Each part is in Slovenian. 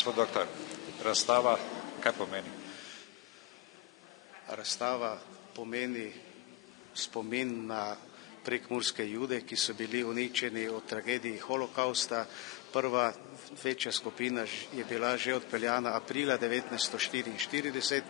Gospod doktor, razstava kaj pomeni? Razstava pomeni spomin na prekmurske Jude, ki so bili uničeni v tragediji holokausta. Prva večja skupina je bila že odpeljana aprila 1944,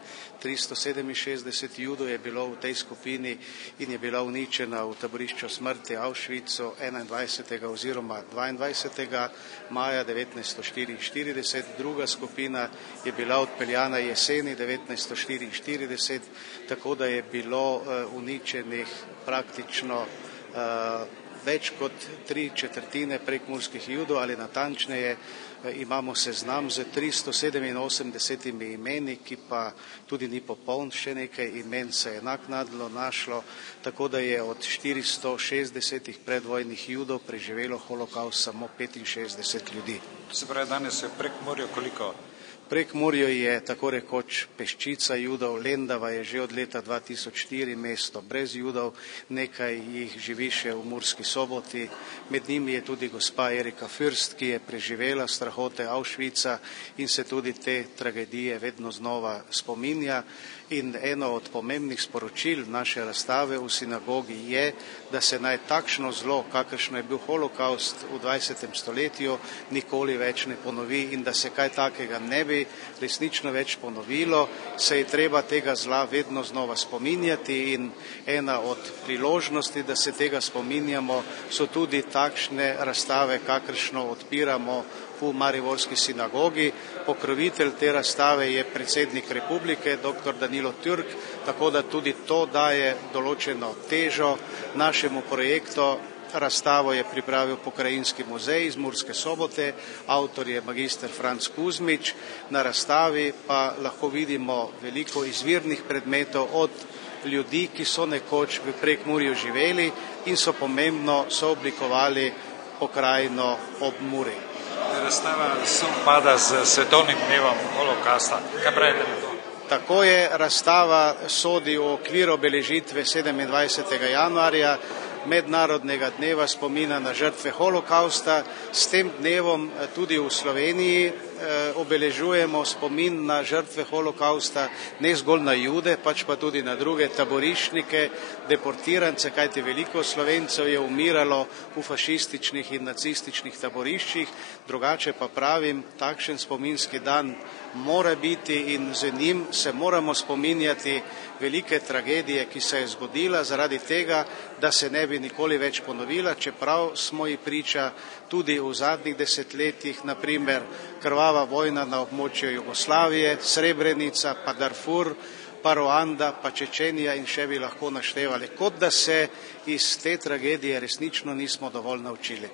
367 Judov je bilo v tej skupini in je bila uničena v taborišču smrti Auschwitzu 21. oziroma 22. maja 1944. Druga skupina je bila odpeljana jeseni 1944, tako da je bilo uničenih praktično več kot 3/4 prekmurskih Judov, ali natančneje imamo seznam z 387 imeni, ki pa tudi ni popoln, še nekaj imen se je naknadno našlo, tako da je od 460 predvojnih Judov preživelo holokaust samo 65 ljudi. To se pravi, danes je v Prekmurju koliko? Prekmurju je tako rekoč peščica Judov, Lendava je že od leta 2004 mesto brez Judov, nekaj jih živi še v Murski Soboti, med njimi je tudi gospa Erika Fürst, ki je preživela strahote Auschwitza in se tudi te tragedije vedno znova spominja. In eno od pomembnih sporočil naše razstave v sinagogi je, da se naj takšno zlo, kakršno je bil holokaust v 20. stoletju, nikoli več ne ponovi in da se kaj takega ne bi resnično več ponovilo, se je treba tega zla vedno znova spominjati in ena od priložnosti, da se tega spominjamo, so tudi takšne razstave, kakršno odpiramo v mariborski sinagogi. Pokrovitelj te razstave je predsednik republike, dr. Danilo Türk, tako da tudi to daje določeno težo našemu projektu. Razstavo je pripravil Pokrajinski muzej iz Murske Sobote, avtor je magister Franc Kuzmič. Na razstavi pa lahko vidimo veliko izvirnih predmetov od ljudi, ki so nekoč v Prekmurju živeli in so pomembno sooblikovali pokrajino ob Muri. Razstava sovpada z svetovnim dnevom holokausta. Kaj pravite na to? Tako je, razstava sodi v okvir obeležitve 27. januarja, mednarodnega dneva spomina na žrtve holokausta. S tem dnevom tudi v Sloveniji obeležujemo spomin na žrtve holokausta, ne zgolj na Jude, pač pa tudi na druge taboriščnike, deportirance, kajti veliko Slovencev je umiralo v fašističnih in nacističnih taboriščih. Drugače pa pravim, takšen spominski dan mora biti in z njim se moramo spominjati velike tragedije, ki se je zgodila zaradi tega, da se ne bi nikoli več ponovila, čeprav smo ji priča tudi v zadnjih desetletjih, naprimer krvava vojna na območju Jugoslavije, Srebrenica, pa Darfur, pa Ruanda, pa Čečenija in še bi lahko naštevali, kot da se iz te tragedije resnično nismo dovolj naučili.